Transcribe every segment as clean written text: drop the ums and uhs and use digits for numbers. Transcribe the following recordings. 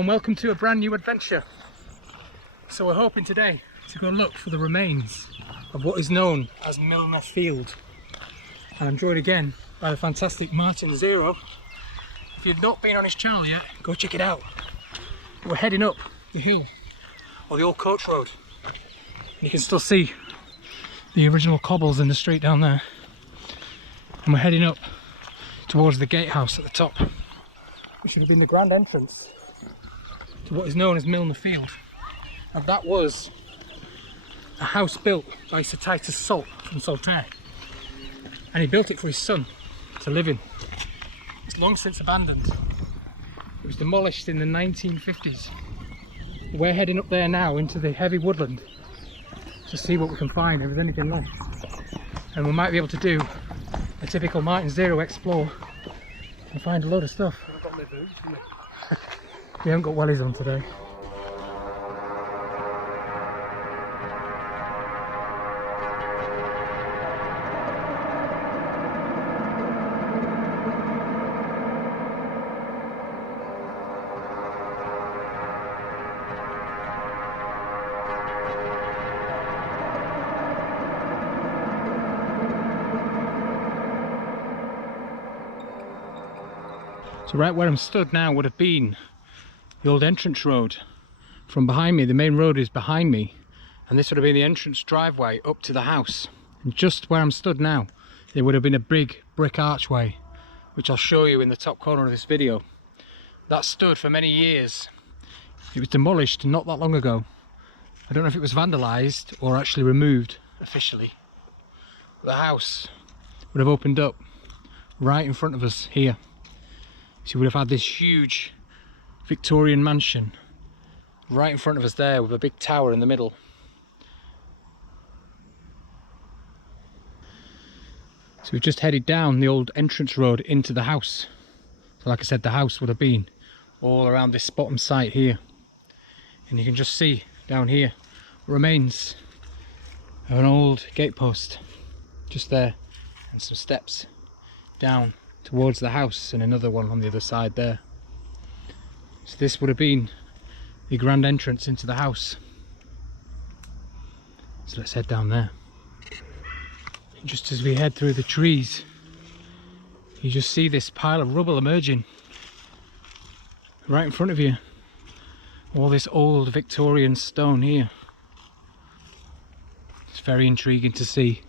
and welcome to a brand new adventure. So we're hoping today to go look for the remains of what is known as Milner Field. And I'm joined again by the fantastic MartinZero. If you've not been on his channel yet, go check it out. We're heading up the hill, or the old coach road. And you can still see the original cobbles in the street down there. And we're heading up towards the gatehouse at the top, which should have been the grand entrance to what is known as Milner Field. And that was a house built by Sir Titus Salt from Saltaire. And he built it for his son to live in. It's long since abandoned. It was demolished in the 1950s. We're heading up there now into the heavy woodland to see what we can find, if there's anything left. And we might be able to do a typical MartinZero explore and find a load of stuff. I've got my boots. We haven't got wellies on today. So right where I'm stood now would have been the old entrance road. From behind me, the main road is behind me, and this would have been the entrance driveway up to the house. And just where I'm stood now, there would have been a big brick archway, which I'll show you in the top corner of this video. That stood for many years. It was demolished not that long ago. I don't know if it was vandalised or actually removed officially. The house would have opened up right in front of us here. So we would have had this huge Victorian mansion right in front of us there, with a big tower in the middle. So we've just headed down the old entrance road into the house. So like I said, the house would have been all around this bottom site here. And you can just see down here remains of an old gatepost just there, and some steps down towards the house, and another one on the other side there. So this would have been the grand entrance into the house. So let's head down there. And just as we head through the trees, you just see this pile of rubble emerging right in front of you. All this old Victorian stone here. It's very intriguing to see.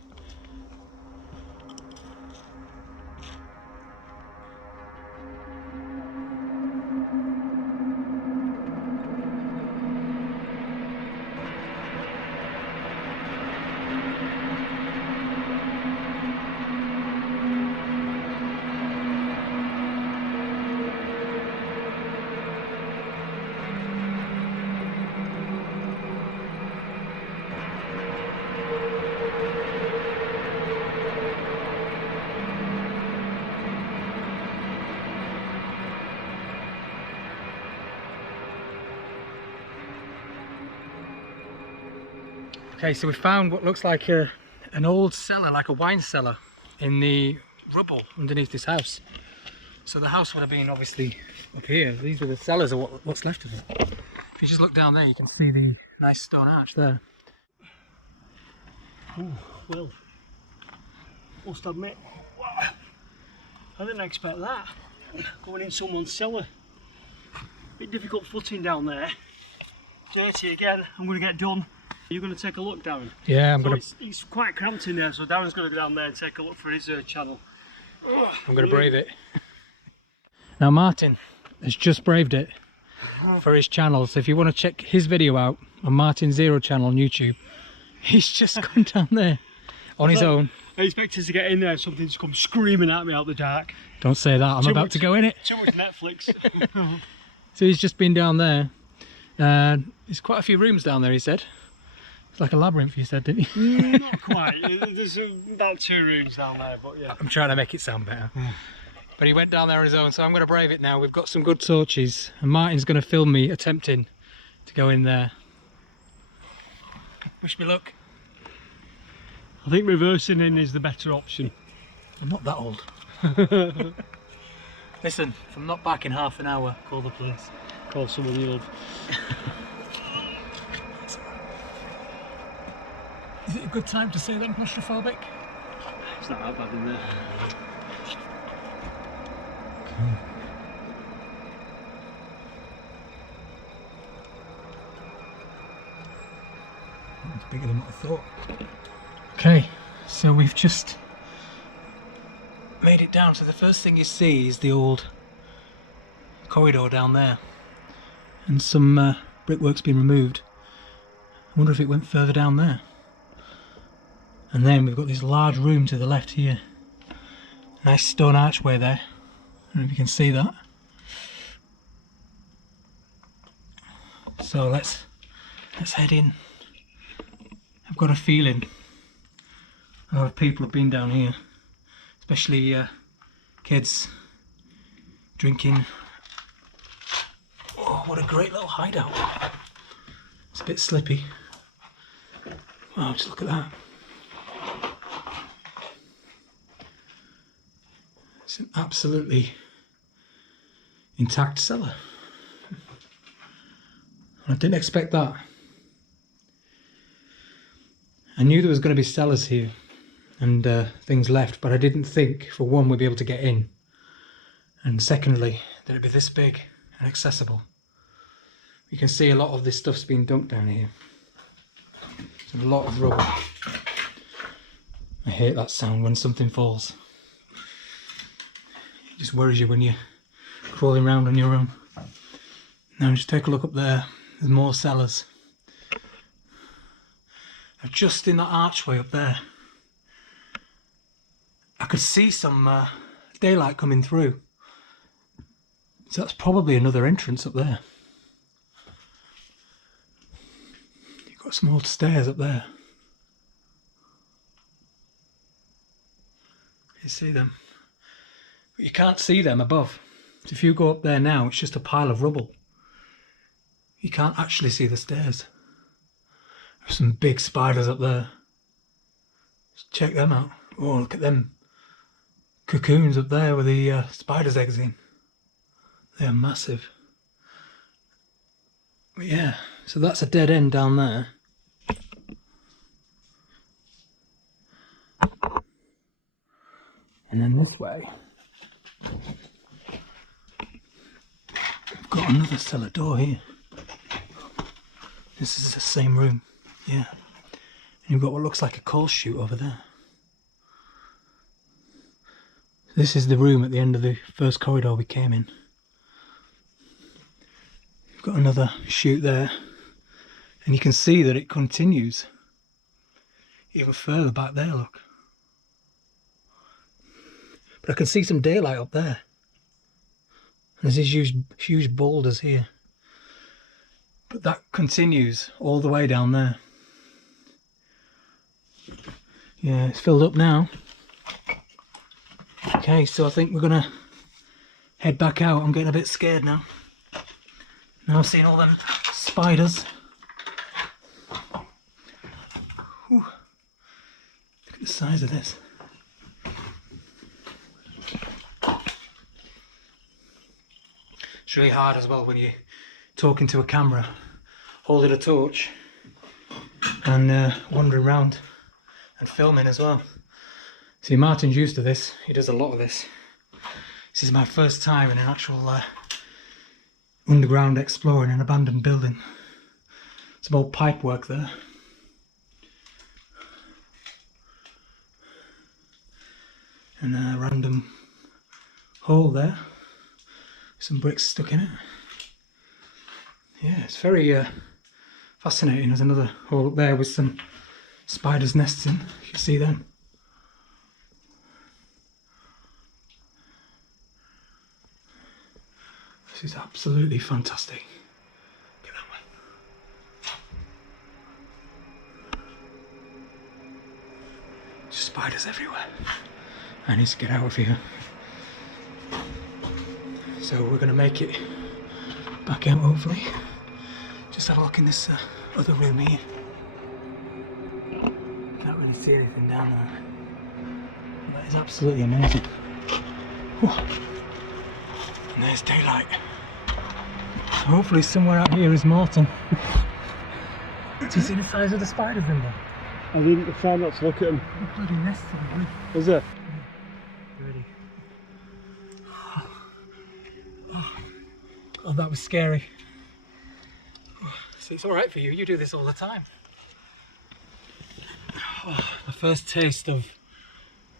Okay, so we found what looks like an old cellar, like a wine cellar, in the rubble underneath this house. So the house would have been obviously up here. These were the cellars, or what's left of it. If you just look down there, you can see the nice stone arch there. Ooh, well, must admit, I didn't expect that. Going in someone's cellar. Bit difficult footing down there. Dirty again. I'm going to get done. You're going to take a look, Darren? Yeah, I'm so going to... It's quite cramped in there, so Darren's going to go down there and take a look for his channel. I'm going to brave it. Now Martin has just braved it for his channel, so if you want to check his video out on MartinZero channel on YouTube, he's just gone down there on his own. I expected to get in there, something's come screaming at me out the dark. Don't say that, I'm about to go in it. Too much Netflix. So he's just been down there. There's quite a few rooms down there, he said. It's like a labyrinth, you said, didn't you? Not quite. There's about 2 rooms down there, but yeah. I'm trying to make it sound better. But he went down there on his own, so I'm going to brave it now. We've got some good torches, and Martin's going to film me attempting to go in there. Wish me luck. I think reversing in is the better option. I'm not that old. Listen, if I'm not back in half an hour, call the police. Call someone you love. Is it a good time to say that I'm claustrophobic? It's not that bad in there. Okay. It's bigger than what I thought. Okay, so we've just made it down. So the first thing you see is the old corridor down there, and some brickwork's been removed. I wonder if it went further down there. And then we've got this large room to the left here. Nice stone archway there. I don't know if you can see that. So let's head in. I've got a feeling a lot of people have been down here, especially kids drinking. Oh, what a great little hideout. It's a bit slippy. Wow, just look at that. It's an absolutely intact cellar. I didn't expect that. I knew there was going to be cellars here and things left, but I didn't think, for one, we'd be able to get in, and secondly, that it'd be this big and accessible. You can see a lot of this stuff's been dumped down here. There's a lot of rubble. I hate that sound when something falls. It just worries you when you're crawling around on your own. Now just take a look up there. There's more cellars. Now just in that archway up there, I could see some daylight coming through. So that's probably another entrance up there. You've got some old stairs up there. You see them? But you can't see them above. So if you go up there now, it's just a pile of rubble. You can't actually see the stairs. There's some big spiders up there. Just check them out. Oh, look at them cocoons up there with the spiders' eggs in. They're massive. But yeah, so that's a dead end down there. And then this way, we've got another cellar door here. This is the same room, yeah. And you've got what looks like a coal chute over there. This is the room at the end of the first corridor we came in. You've got another chute there, and you can see that it continues even further back there, look. But I can see some daylight up there. And there's these huge boulders here. But that continues all the way down there. Yeah, it's filled up now. Okay, so I think we're gonna head back out. I'm getting a bit scared now. Now I've seen all them spiders. Whew. Look at the size of this. It's really hard as well when you're talking to a camera, holding a torch and wandering around and filming as well. See, Martin's used to this. He does a lot of this. This is my first time in an actual underground exploring an abandoned building. Some old pipe work there. And a random hole there. Some bricks stuck in it. Yeah, it's very fascinating. There's another hole up there with some spiders' nests in. You can see them. This is absolutely fantastic. Look at that one. Just spiders everywhere. I need to get out of here. So we're going to make it back out, hopefully. Just have a look in this other room here. Can't really see anything down there. That is absolutely amazing. Whew. And there's daylight. Hopefully somewhere out here is Martin. Do you see the size of the spiders in there? I didn't try not to look at them. Bloody nest to the roof. Is there? Ready. Oh, that was scary. So it's alright for you do this all the time. Oh, the first taste of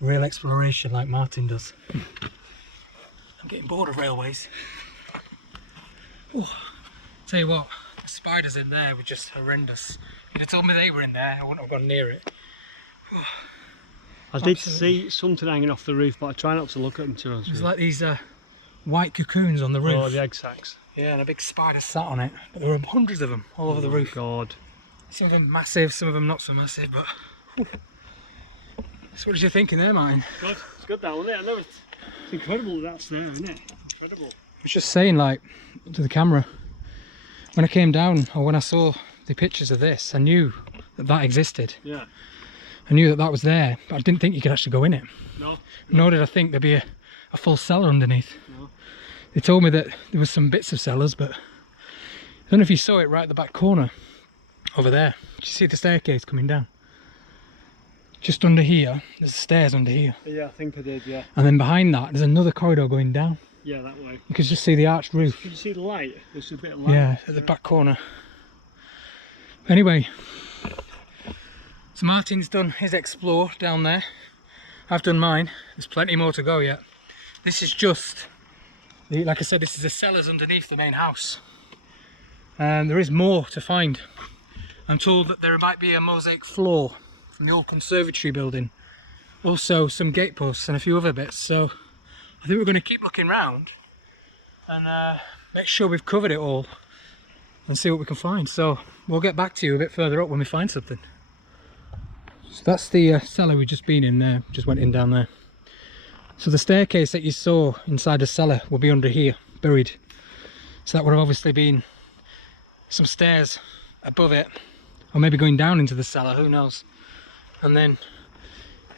real exploration like Martin does. I'm getting bored of railways. Oh, tell you what, the spiders in there were just horrendous. If you told me they were in there, I wouldn't have gone near it. Oh, I did see something hanging off the roof, but I try not to look at them too much. There's like these white cocoons on the roof. Oh, the egg sacs. Yeah, and a big spider sat on it. But there were hundreds of them all over the roof. God. Some of them massive, some of them not so massive, but... So what did you think in there, Martin? God, it's good that, isn't it? I know it's incredible that's there, isn't it? Incredible. I was just saying, like, to the camera, when I came down, or when I saw the pictures of this, I knew that that existed. Yeah. I knew that that was there, but I didn't think you could actually go in it. No. Nor did I think there'd be a full cellar underneath. No. They told me that there was some bits of cellars, but I don't know if you saw it right at the back corner over there. Did you see the staircase coming down? Just under here, there's stairs under here. Yeah, I think I did, yeah. And then behind that, there's another corridor going down. Yeah, that way. You can just see the arched roof. Can you see the light? There's a bit of light. Yeah, at the back corner. Anyway, so Martin's done his explore down there. I've done mine. There's plenty more to go yet. This is just, like I said, this is the cellars underneath the main house. And there is more to find. I'm told that there might be a mosaic floor from the old conservatory building. Also some gate posts and a few other bits. So I think we're going to keep looking round and make sure we've covered it all and see what we can find. So we'll get back to you a bit further up when we find something. So that's the cellar we've just been in there, just went in down there. So the staircase that you saw inside the cellar will be under here, buried. So that would have obviously been some stairs above it, or maybe going down into the cellar, who knows. And then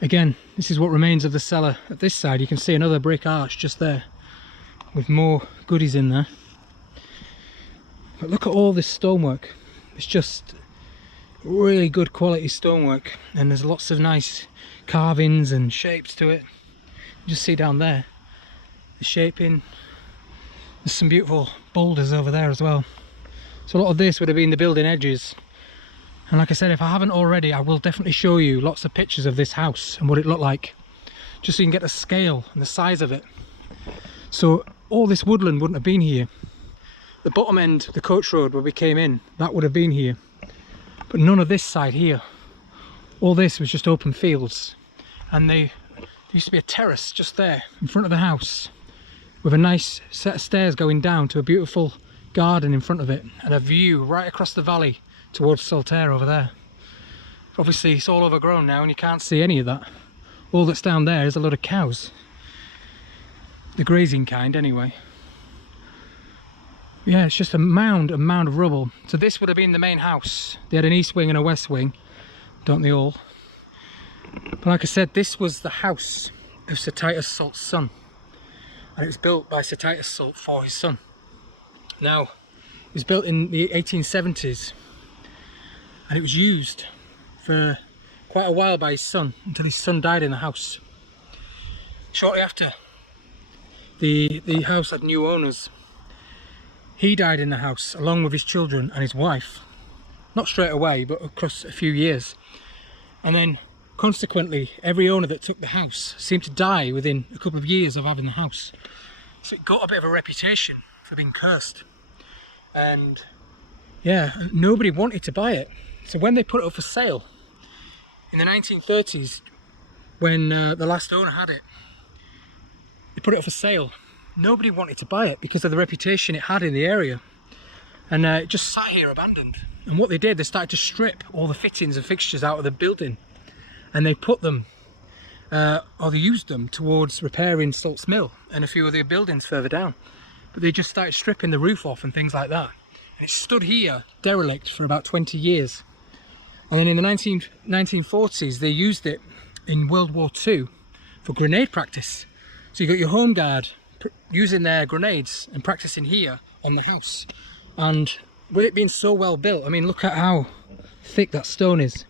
again, this is what remains of the cellar. At this side you can see another brick arch just there with more goodies in there. But look at all this stonework. It's just really good quality stonework, and there's lots of nice carvings and shapes to it. You just see down there the shaping. There's some beautiful boulders over there as well. So a lot of this would have been the building edges. And like I said, if I haven't already, I will definitely show you lots of pictures of this house and what it looked like, just so you can get the scale and the size of it. So all this woodland wouldn't have been here. The bottom end, the coach road where we came in, that would have been here. But none of this side here. All this was just open fields. And there used to be a terrace just there in front of the house with a nice set of stairs going down to a beautiful garden in front of it and a view right across the valley towards Saltaire over there. Obviously it's all overgrown now and you can't see any of that. All that's down there is a lot of cows. The grazing kind anyway. Yeah, it's just a mound of rubble. So this would have been the main house. They had an east wing and a west wing, don't they all? But like I said, this was the house of Sir Titus Salt's son. And it was built by Sir Titus Salt for his son. Now, it was built in the 1870s. And it was used for quite a while by his son, until his son died in the house. Shortly after, the house had new owners. He died in the house along with his children and his wife. Not straight away, but across a few years. And then consequently, every owner that took the house seemed to die within a couple of years of having the house. So it got a bit of a reputation for being cursed. And yeah, nobody wanted to buy it. So when they put it up for sale in the 1930s, when the last owner had it, they put it up for sale. Nobody wanted to buy it because of the reputation it had in the area, and it just sat here abandoned. And what they did, they started to strip all the fittings and fixtures out of the building, and they put them or they used them towards repairing Salt's Mill and a few other buildings further down. But they just started stripping the roof off and things like that, and it stood here derelict for about 20 years. And then in the 1940s they used it in World War II for grenade practice. So you got your home guard using their grenades and practicing here on the house. And with it being so well built, I mean, look at how thick that stone is.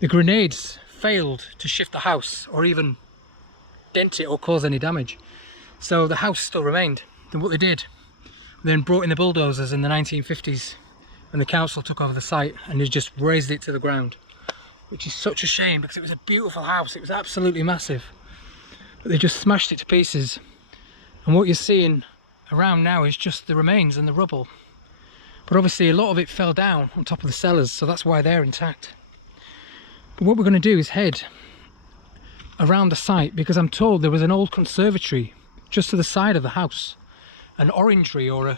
The grenades failed to shift the house or even dent it or cause any damage. So the house still remained. Then what they did, then brought in the bulldozers in the 1950s when the council took over the site, and they just razed it to the ground, which is such a shame because it was a beautiful house. It was absolutely massive, but they just smashed it to pieces. And what you're seeing around now is just the remains and the rubble. But obviously a lot of it fell down on top of the cellars, so that's why they're intact. But what we're going to do is head around the site, because I'm told there was an old conservatory just to the side of the house, an orangery or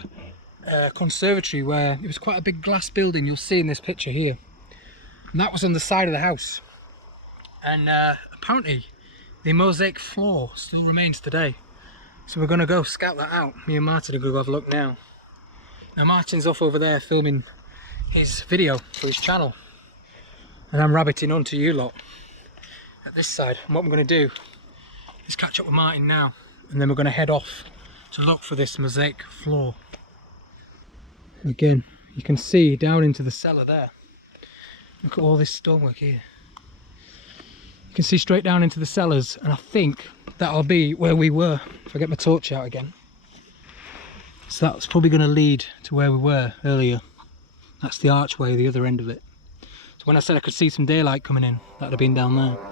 a conservatory, where it was quite a big glass building you'll see in this picture here, and that was on the side of the house. And apparently the mosaic floor still remains today, so we're going to go scout that out. Me and Martin are going to go have a look now. Now Martin's off over there filming his video for his channel, and I'm rabbiting on to you lot at this side. And what I'm going to do is catch up with Martin now, and then we're going to head off to look for this mosaic floor. Again, you can see down into the cellar there. Look at all this stonework here. You can see straight down into the cellars, and I think that'll be where we were, if I get my torch out again. So that's probably going to lead to where we were earlier. That's the archway, the other end of it. So when I said I could see some daylight coming in, that'd have been down there.